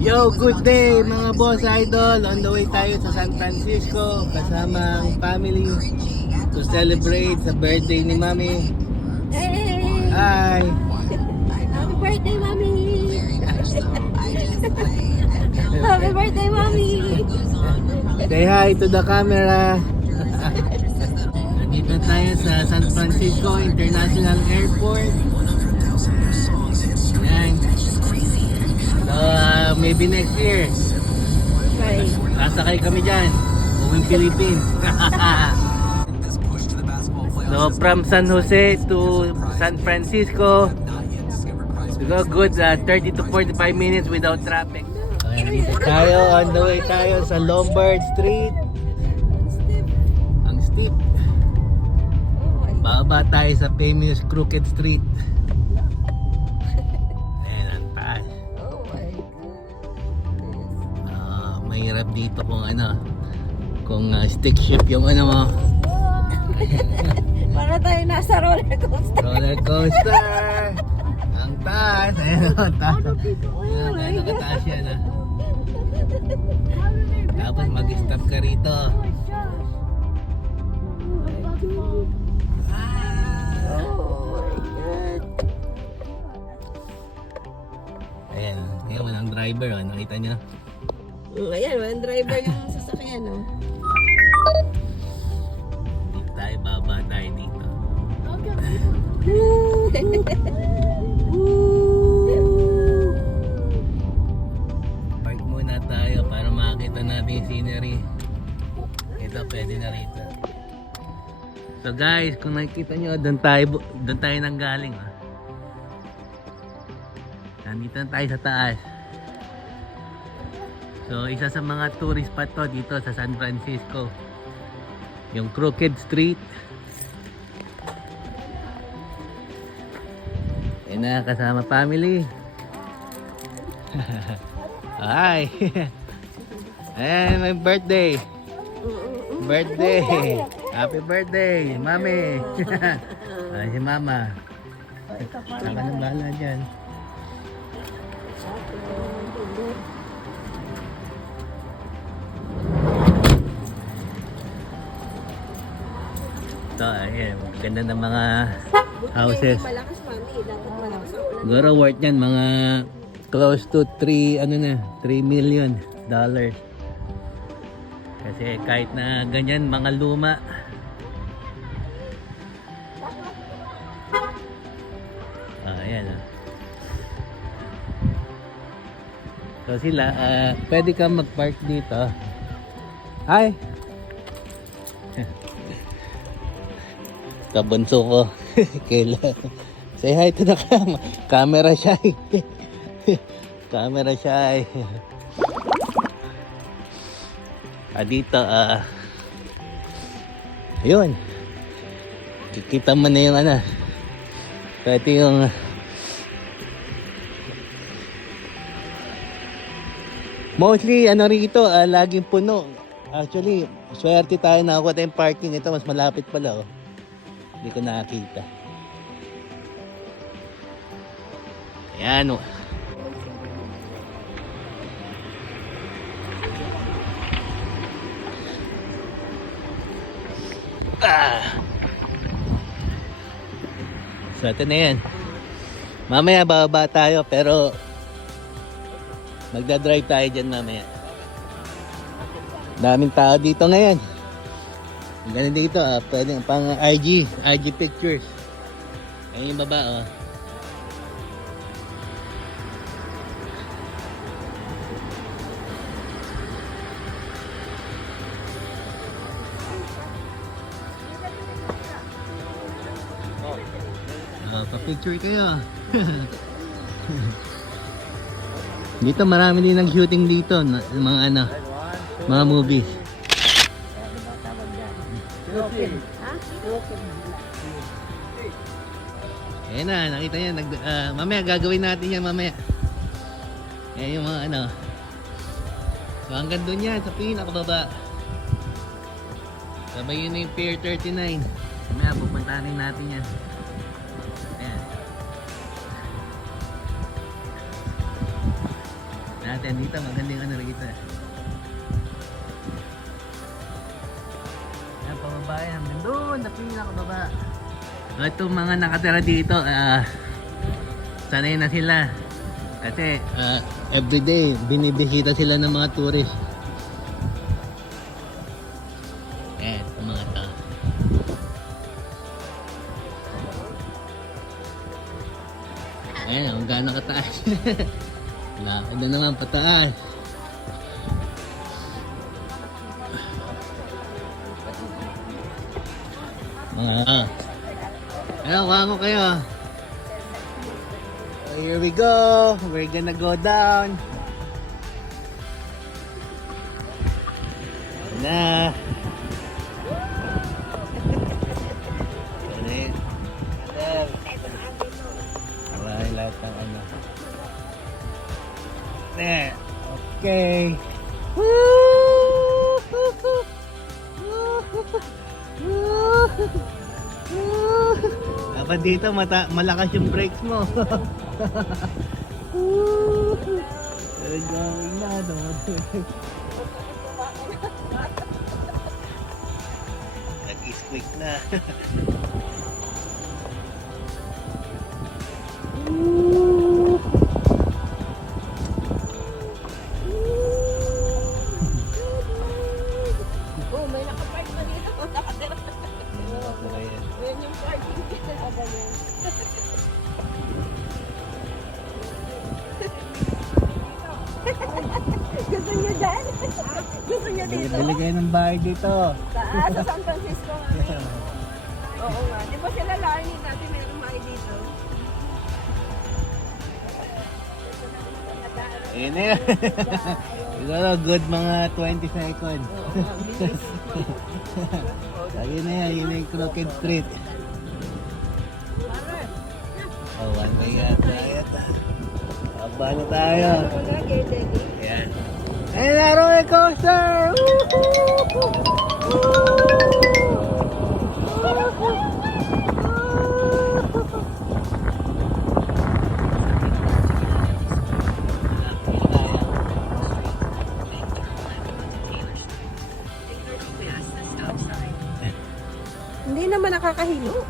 Yo, good day mga boss idol. On the way tayo sa San Francisco kasama ang family to celebrate sa birthday ni Mami. Hey! Hi! Happy birthday, Mommy! Happy birthday, Mommy! Say hi to the camera. Nandito tayo sa San Francisco International Airport. Yan. So, maybe next year, Right. sasakay kami dyan. Uwing Philippines. So, from San Jose to San Francisco, we go good 30 to 45 minutes without traffic. Okay, dito tayo, on the way tayo sa Lombard Street. Ang steep. Bababa tayo sa famous Crooked Street. Ayan, ang taas. Oh my goodness. Mahirap dito kung kung stick shift yung mo. Para tayo nasa roller coaster. Roller coaster. Ang taas. Ayan, ang taas. Oh my Ayan, kataas yan Tapos mag-stop ka rito. Oh my God. Ayan, ayan, walang driver. Nakita nyo? Ayan, walang driver yung sasakyan, no? Dito tayo, baba tayo dito. Park muna tayo para makita natin yung scenery. Ito, pwede na rito. So guys, kung nakikita nyo, doon tayo nanggaling. Nandito na tayo sa taas. So isa sa mga tourist spot to dito sa San Francisco, yung Crooked Street. Yan na, kasama family. Hi. Ayan, my birthday. Birthday. Happy birthday, Mami. Ay, si Mama. Saka nang bahala dyan. Ito, ayan. Ganda ng mga houses. Malakas, Mami. Dapat malakas ang ulan. Siguro worth yan, mga close to 3 million dollars. Kasi kahit na ganyan, mga luma. Ayan. So sila, pwede ka mag-park dito. Hi! Kabunso ko. Kailan. Say hi to the camera shy. Camera shy. Dito, ayun. Kikita mo na yung ito yung mostly rito, laging puno. Actually, swerte tayo nakakuha tayong parking. Ito mas malapit pala Hindi ko nakakita. Ayan So ito na yan. Mamaya bababa tayo pero magdadrive tayo dyan mamaya. Daming tao dito ngayon. Ganun dito pwede pang IG pictures. Ayun yung baba pa-picture kayo. Dito marami din nag-shooting dito mga movies. Ayan na, nakita niya mamaya gagawin natin yan mamaya. Ayan yung mga So hanggang doon yan sa pinakababa. Sabay yun yung Pier 39. Mamaya pupuntahan natin yan. Ayan. natin dito, maganda yung ano rito. Yan, pababa yan. Hanggang doon, napila ko baba. So, itong mga nakatira dito, sanay na sila. Kasi everyday, binibisita sila ng mga tourist. Ayan, itong mga tao. Ayan, kung gaano kataas. Lakad na naman pataas. Ano, kuha ko kayo. So here we go. We're gonna go down. Na. Maraming lahat ng ano. There. Okay. Dapat dito malakas yung brakes mo. Going na. Nag-squeak na. Oh, may nakapark pa dito. Nakatira. Ayan yung parking. Gusto niyo dyan? Gusto niyo dito? Bili kayo ng bahay dito. Sa San Francisco nga. Oo nga. Di ba sila lahat natin meron bahay dito? Ayun na yun. Siguro good mga 20 seconds. Oo nga, bilis. Ayun na yan, yun na yung Crooked Street. Oh, one way yata. Aba na tayo. Ayan. Ayun na, roller coaster! Hindi naman nakakahilo.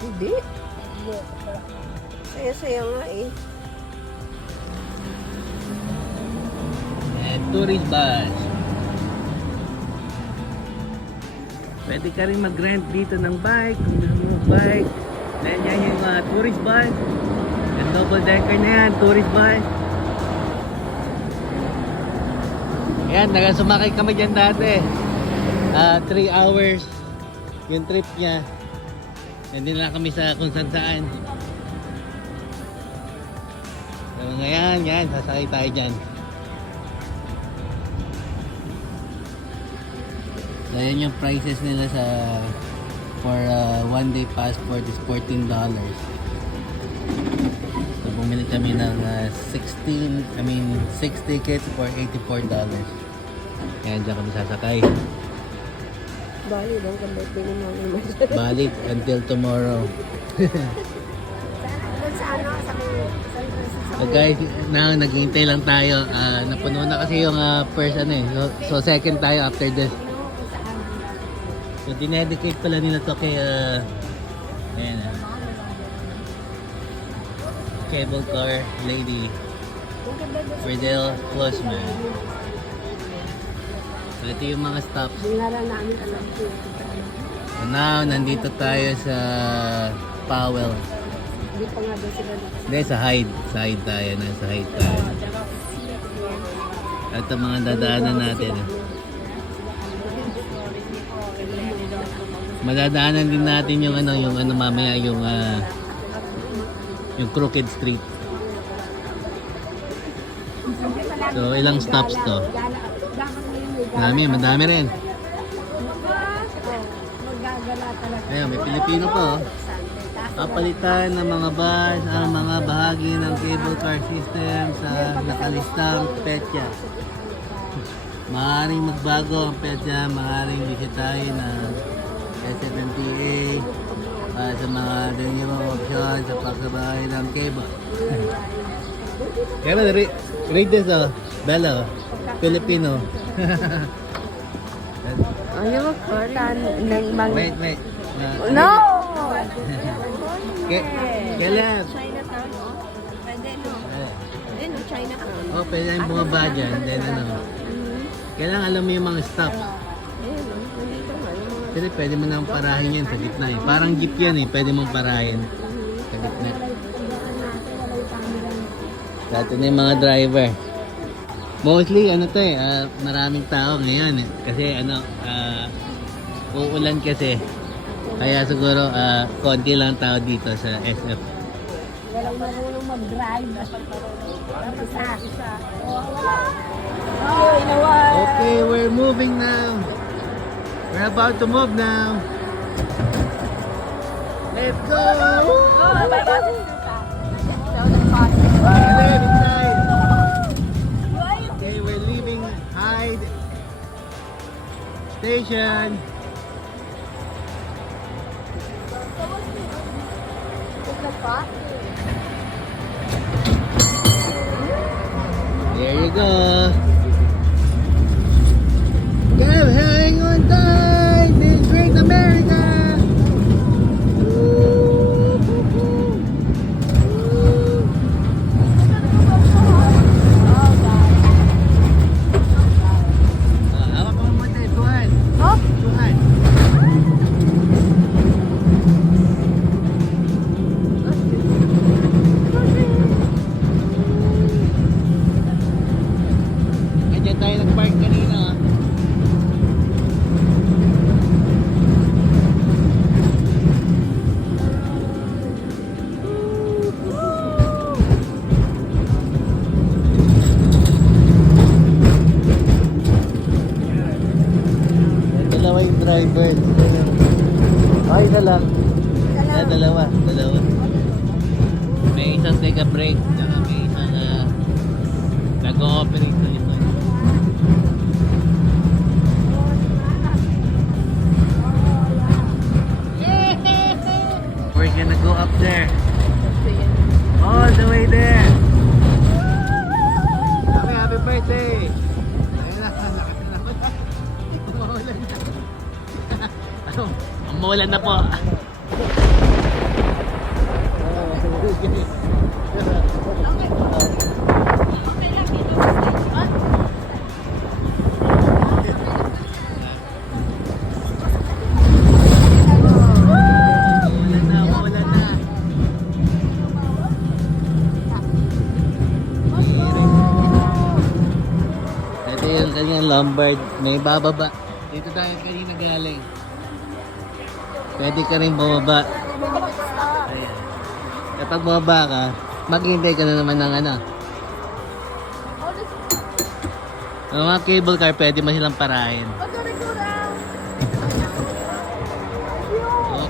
Hindi. Saya-saya nga eh. And tourist bus. Pwede ka rin mag-rent dito ng bike kung gusto mo mag-bike. Then yan yung tourist bus. Yung double decker na yan, tourist bus. Yan, nagasumakay kami dyan dati. 3 hours yung trip niya. Nandun lang kami sa kung saan. So ngayon, yan, sasakay tayo dyan. So yan yung prices nila for one day passport is $14. So bumili kami ng 6 tickets for $84. Yan, dyan kami sasakay. Bali lang kung birthday ni Mami mo. Valid until tomorrow. So guys, now naghihintay lang tayo. Napuno na kasi yung first so second tayo after this. So dinedicate pala nila to kay ayan, cable car lady Fidel Closman. So ito yung mga stops. Hindi nga lang namin alam ko. So now, nandito tayo sa Powell. Hindi pa nga daw sila nakasama. Hindi, sa Hyde. Sa Hyde tayo. Nasa Hyde tayo. Ito mga dadaanan natin. Madadaanan din natin yung mamaya yung Crooked Street. So, ilang stops to? Madami rin. Ayan, may Pilipino pa oh. Papalitan ng mga bus ang mga bahagi ng cable car system sa nakalistang petya. Maaaring magbago ang petya, maaaring bisitahin ng SFMTA sa mga ganyan opsyon sa pagkabahay ng cable. Kaya read this Bella, Filipino. Ano mo, Korean ng mga... Wait. No! Kailan? Chinatown, no? Pwede, no? Pwede, no? Chinatown. Oh, pwede na yung bumaba dyan. Then kailangan alam mo yung mga stop. Ayun, no? Nandito nga yung mga... Kasi pwede mo nang parahin yan sa gitna eh. Parang jeep yan eh. Pwede mong parahin sa gitna. Dati na yung mga driver. Mostly ano to eh, maraming tao ngayon eh. Kasi uulan kasi. Kaya siguro konti lang tao dito sa SF. Walang marunong mag-drive. Isa. Okay, we're moving now. We're about to move now. Let's go! Oh, my God. Get inside. Okay, we're leaving Hyde Station. There you go. Go, hang on tight. This is Great America. Hawak mo muna eh, Tuhan. Oh? Tuhan. Nandiyan tayo nag-park kanina. Dalawa yung driver. Okay na lang. Dalawa. May isang take a break. Saka may isang nag-ooperate sa likod. We're gonna go up there. All the way there. Happy birthday! Ayun na, umuulan na. Umuulan na po. Umuulan na. Ito yung kanyang Lombard. May bababa. Dito tayo kanina galing. Pwede ka rin bumaba. Ayan. Kapag bumaba ka, maghintay ka na naman ng Ang mga cable car, pwede mo silang parahin.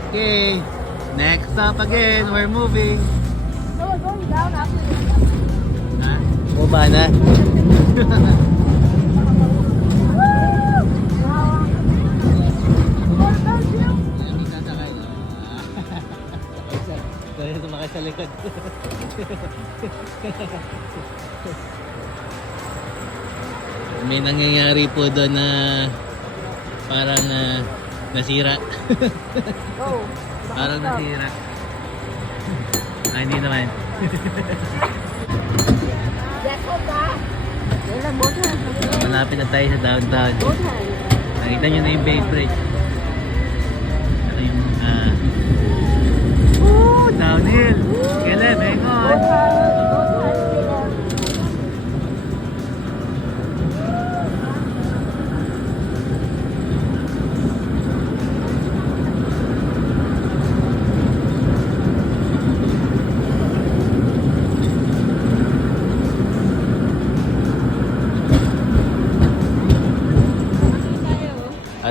Okay. Next stop again. We're moving. Going down after this. Ha? Bumaba na. Pwede tumakay sa likod. May nangyayari po doon na parang nasira. Go. Parang nasira. Hindi naman. Malapit na tayo sa downtown. Nakita nyo na yung Bay Bridge. Ano yung downhill. Caleb, hang on.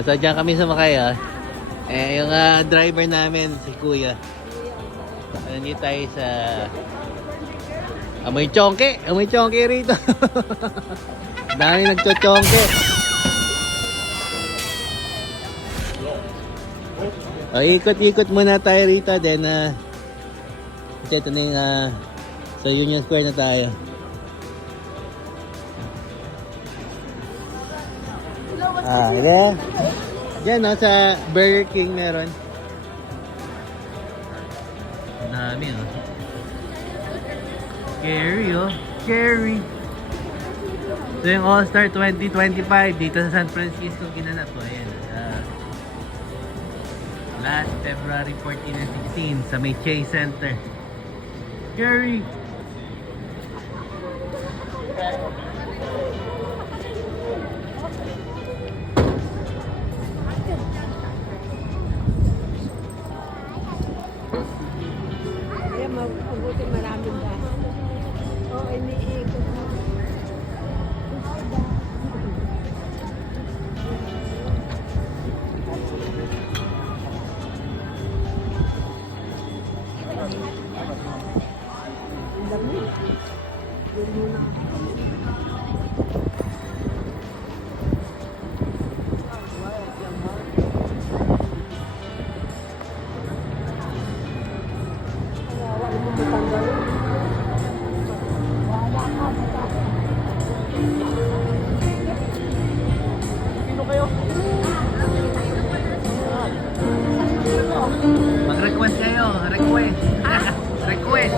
So dyan kami sumakay yung driver namin si Kuya. Nandito tayo sa amoy chongke rito. Dami nagchochongke. Ikot-ikot muna tayo rito, then ito na yung sa Union Square na tayo. Yan. Diyan, no, sa Burger King meron. Ang dami, oh. Scary, oh. Scary. So yung All-Star 2025 dito sa San Francisco ginanap po. Ayan. Last February 14 and 16 sa may Chase Center. Scary. Kaya mabuti maraming gas. Oo, iniikot mo. Mag-request kayo. Request. Request.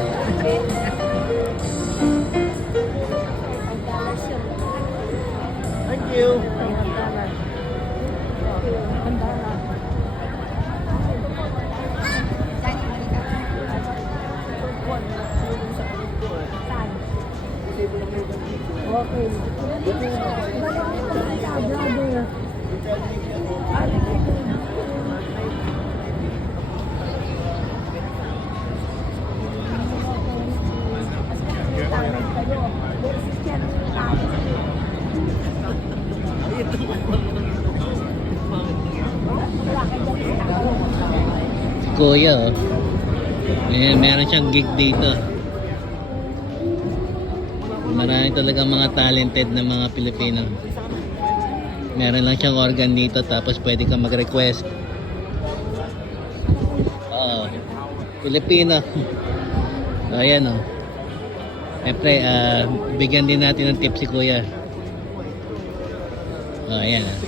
Thank you. Kuya, oh. Ayan, meron siyang gig dito. Marami talaga mga talented na mga Pilipino. Meron lang siyang organ dito tapos pwede kang mag-request. Oo. Pilipino. Ayan, oh. Siyempre, bigyan din natin ng tip si Kuya. Ayan, oh.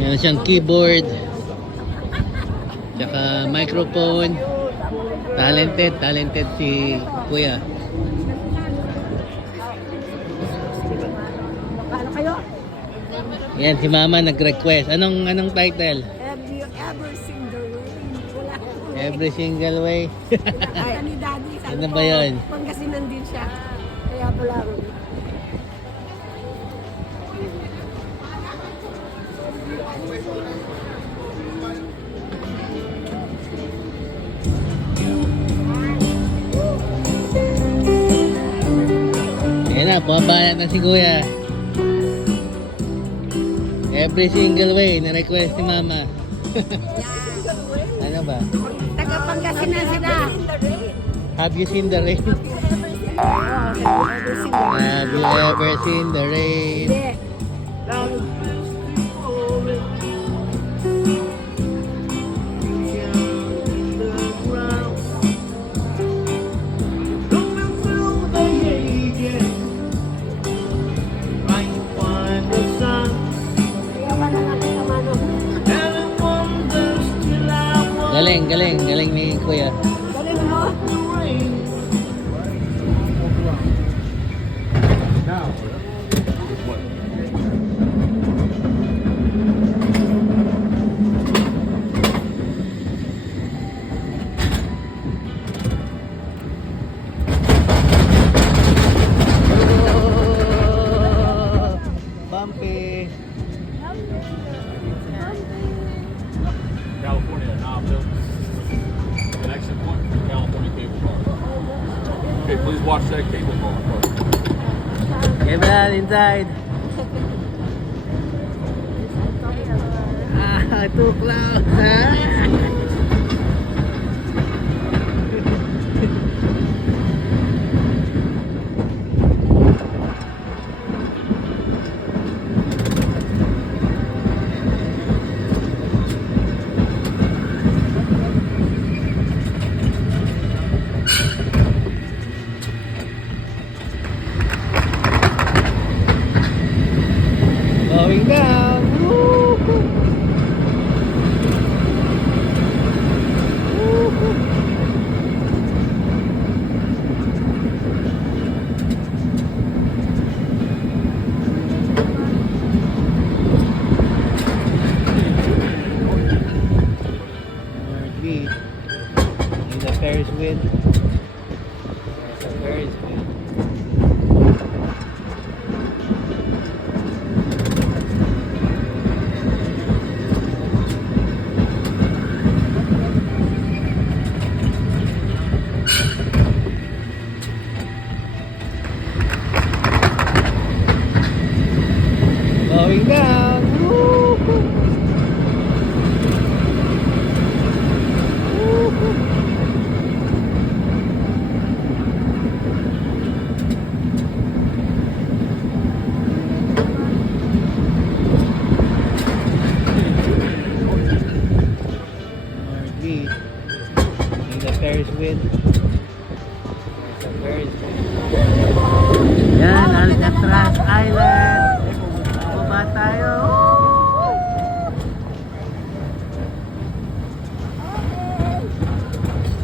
Meron siyang keyboard, tsaka microphone. Talented si Kuya. Paano kayo? Yan, si Mama nag-request. Anong title? Have you ever seen the rain? Wala. Every Single Way. Ay, ni Daddy. Sabi Ano ko, ba yun? Pangasinan din siya. Kaya pala ako. Yan na, pumabanat na si Kuya. Every Single Way, na-request ni Mama. Ano ba? Taga Pangasinan sila. Have you seen the rain? Have you ever seen the rain? Hindi. Galing ni Kuya. Galing mo? Bumpy. California, Knoxville. An exit point for California cable car. Okay, please watch that cable car. Gabriel, inside. Too close. Ferris wheel. There's a Ferris wheel. Going down. Woo-hoo. Woo-hoo. RV. In the Ferris wheel. There's a Ferris wheel. Yan, Alcatraz Island. Baba tayo.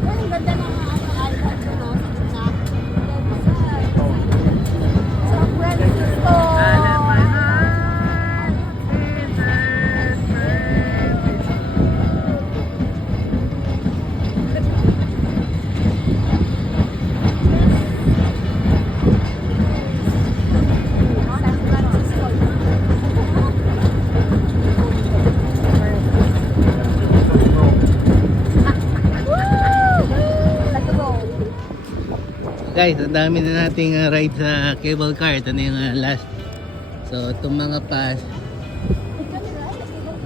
Ang ganda ng island ko, no? Sa Francisco. Island by night. Jesus, praise. San Francisco. Let's go. Guys, ang dami na nating ride sa cable car. Ito na yung last. So, itong mga pass,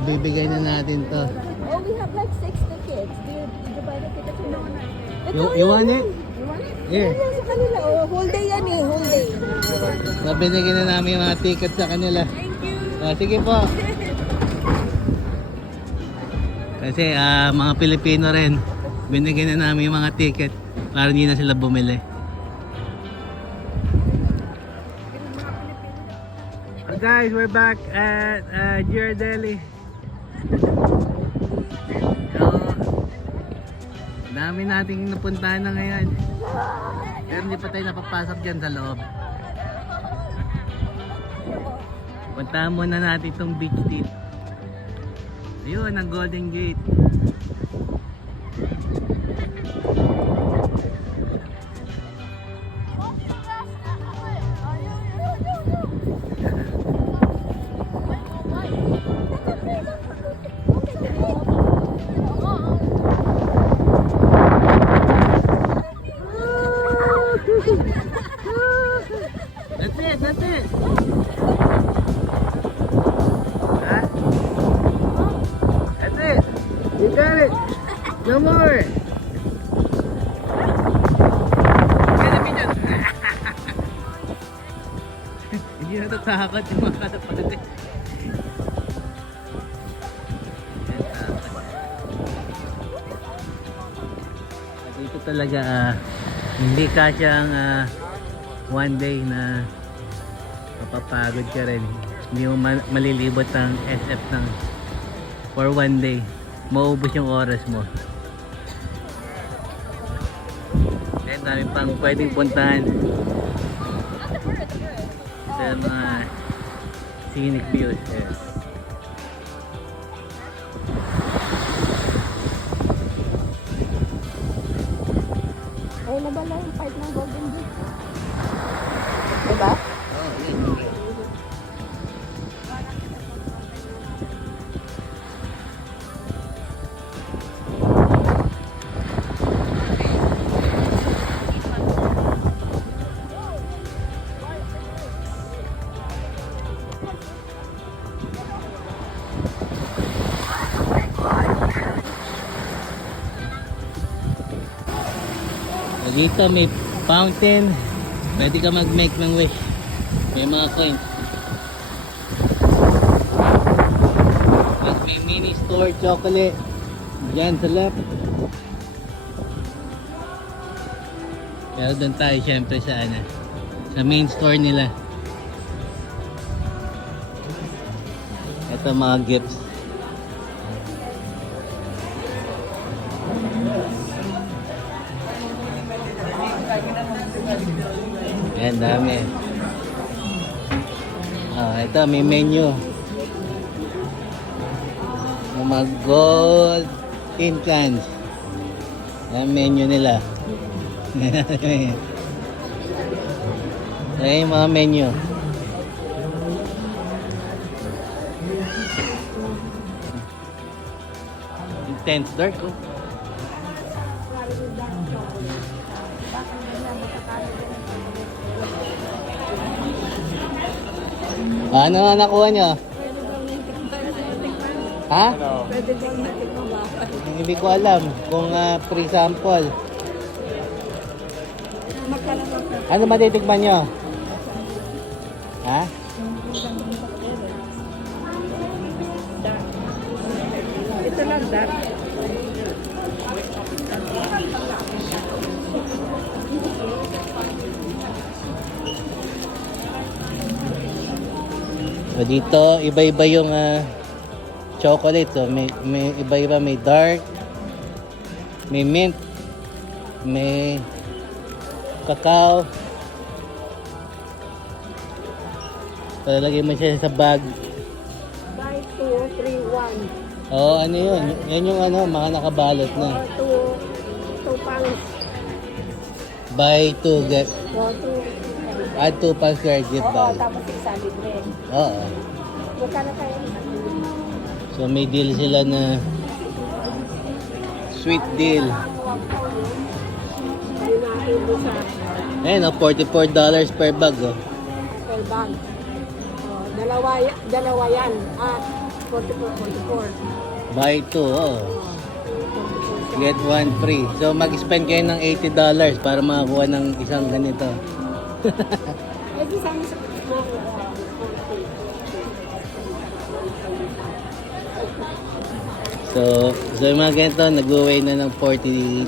bibigay na natin to. Oh, we have like 6 tickets. Did you buy the ticket? No, You want it? You want it? Here. Yan sa kanila. Oh, whole day yan eh. Whole day. So, binigyan na namin yung mga ticket sa kanila. Thank you. Sige po. Kasi mga Pilipino rin, binigyan na namin yung mga ticket para hindi na sila bumili. Guys, we're back at Ghirardelli. So, dami nating napuntahan na ngayon. Pero hindi pa tayo napapasok dyan sa loob. Puntahan muna natin itong beach dito. Ayun, ang Golden Gate. That's it, that's it. Huh? That's it. You got it. No more. Get a minute. Hindi natatakot yung mga katapagod. Dito talaga hindi kasyang one day na mapapagod ka rin. Hindi mo malilibot ang SF ng for one day. Maubos yung oras mo. Then dami pang pwedeng puntahan. Sa mga scenic views. Yes. Ay, nabala yung part ng Golden Gate. Diba? Oh, yun. Dito may fountain, pwede ka mag-make ng wish, may mga coins. At may mini store chocolate dyan sa left. Pero doon tayo syempre sa sa main store nila. Ito mga gifts. Ayan, dami. Ito may menu. Mga gold tin cans. Yan menu nila. Ayan yung mga menu. Intense dark, oh. Ano na nakuha nyo? Ha? Pwede bang natikman ba? Hindi ko alam kung free sample. Magkano ba? Ano matitikman nyo? Ha? Dark. Ito lang dark. So dito, iba-iba yung chocolate. So may iba-iba, may dark, may mint, may cacao. Palalagay mo siya sa bag. Buy 2, 3, 1. Oo, ano yun? Yan yung ano, mga nakabalot na. 2 pounds. Buy 2, get, 2. add 2 pounds to our gift Oo, bag. tapos isa libre. Oo. Magkano kayo? So may deal sila na sweet deal. Tayo natin doon sa Ayun, oh, $44 per bag. Oh. per bag. Oh, dalawa yan. 44. Buy 2, oh. 44 siya. Get 1 free. So mag-spend kayo ng $80 para makakuha ng isang ganito. Eh, di sana sa So yung mga ganito, nag-uwi na ng $44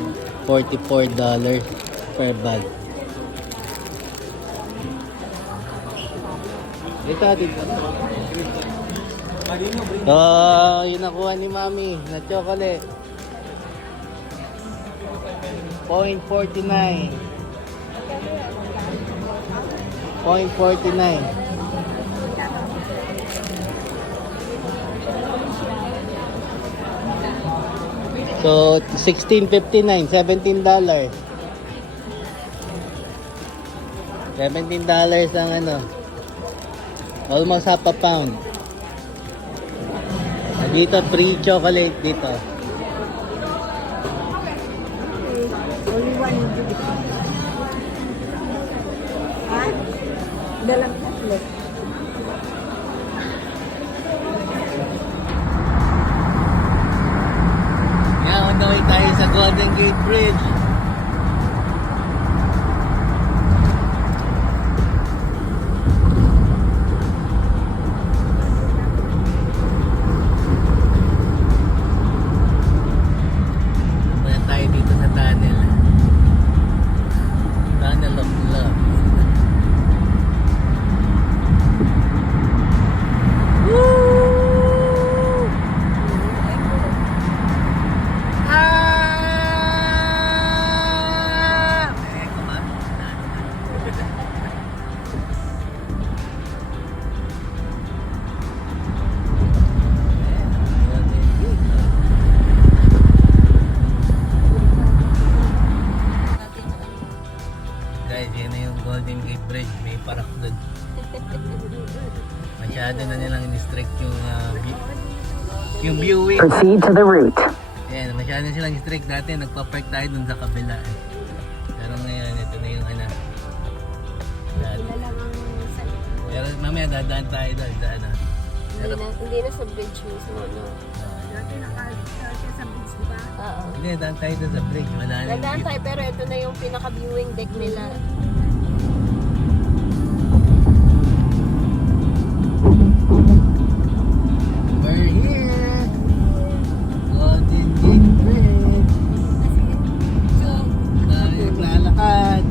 per bag. Dito, dito. So, yung nakuha ni Mami na chocolate. 0.49. 0.49. So, $16.59, $17. $17 ang ano. Almost half a pound. Dito, free chocolate dito. only one. Ha? Dalang tatlo. Yeah, on the way tayo sa Golden Gate Bridge. Punta tayo dito sa tunnel. Tunnel of Love. Woo! Come on. Guys, yan na yung Golden Gate Bridge. May parak doon. Masyado na nilang in-strict yung viewing. Proceed to the route. Ayan, masyado na silang strict. Dati nagpa-park tayo dun sa kabila. Pero ngayon, ito na yung ano. Dati. Sila lang ang sa... Pero mamaya dadaan tayo doon sa ano. Hindi na sa bridge mismo, no? Dati naka-siya sa bridge, di ba? Oo. Hindi, dadaan tayo doon sa bridge. Wala na Dadaan tayo, pero ito na yung pinaka-viewing deck nila. We're here! Golden Gate Bridge! Tayo naglalakad!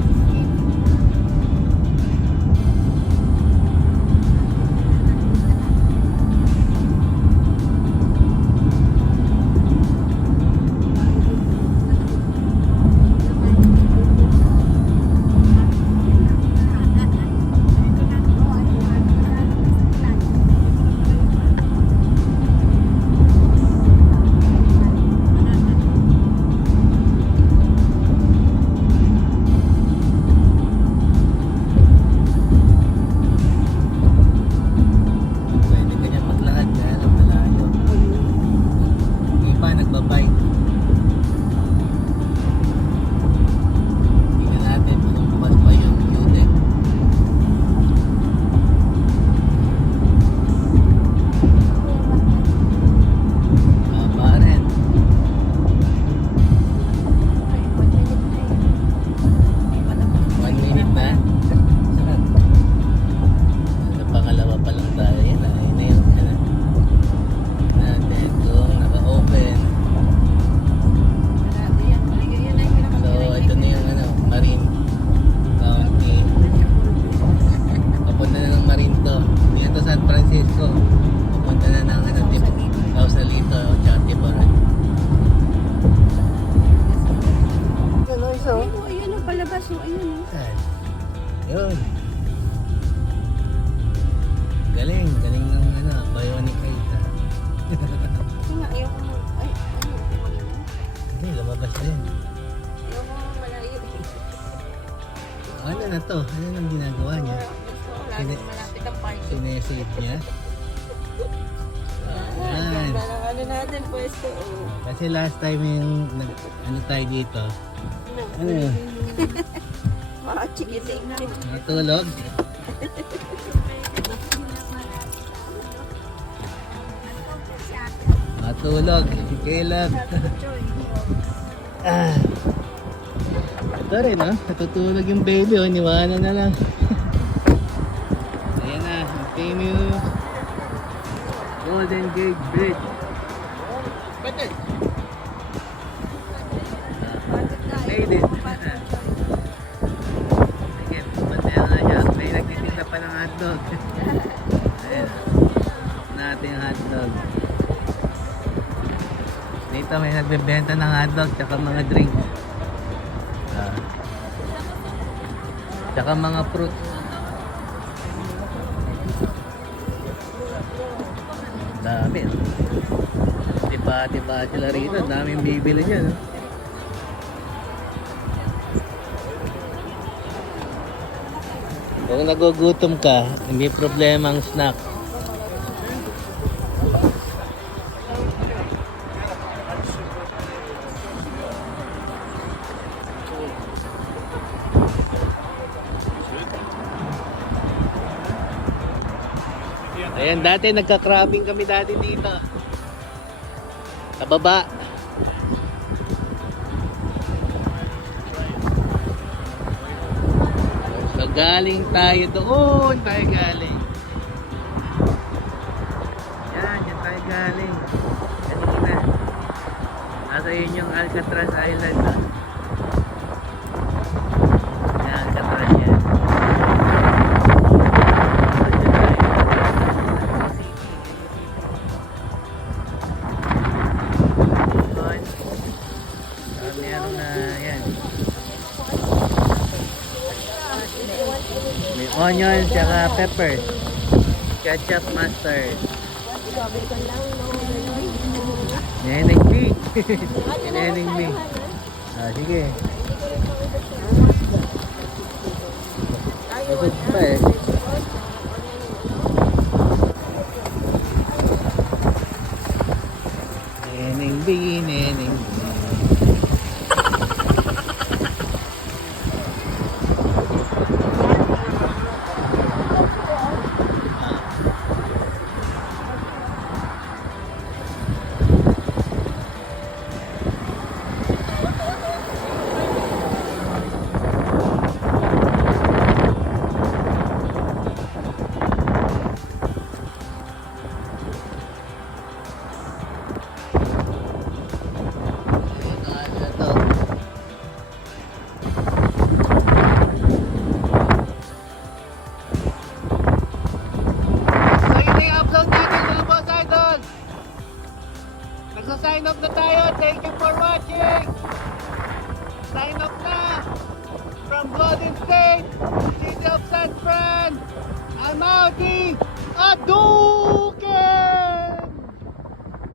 palabas. So, ayun. Saan? Yun. Galing ng ano, bionic eyes. Kasi nga, ayoko mo. Ay, ano, kumagin na. Hindi, lumabas din. Ayoko mo malayo. Ano na to? Ano nang ginagawa niya? Gusto ko lagi malapit ang parking. Sinesuit niya? Yan. Yan. Ganda ng ano natin, pwesto. Oh. Kasi last time yung ano tayo dito. Ano yun? Mga chikiting. Natulog? Matulog. Kailan? Ah. Ito rin, no? Natutulog yung baby, oh. Niwanan na lang. Ayan na. Ang famous Golden Gate Bridge. Made it. Sige, pupunta nga siya. May nagtitinda pa ng hotdog. Ayan. Natin yung hotdog. Dito may nagbebenta ng hotdog tsaka mga drinks. Tsaka mga fruits. Dami. Tiba sila rito. Daming bibili dyan. No? Kung nagugutom ka, hindi problema ang snack. Ayan, dati nagka-crabbing kami dati dito. Sa baba. So galing tayo doon. Tayo galing. Yan, dyan tayo galing. Kanina. Nasa yun yung Alcatraz Island. Yan, Alcatraz yan. Meron na yan. May onion tsaka pepper. Ketchup, mustard. Neneng B. Neneng B. Sige. Busog pa eh. Neneng B, neneng B. Sign up na tayo. Thank you for watching. Sign up na. From Golden State, City of San Fran. I'm out. Adu!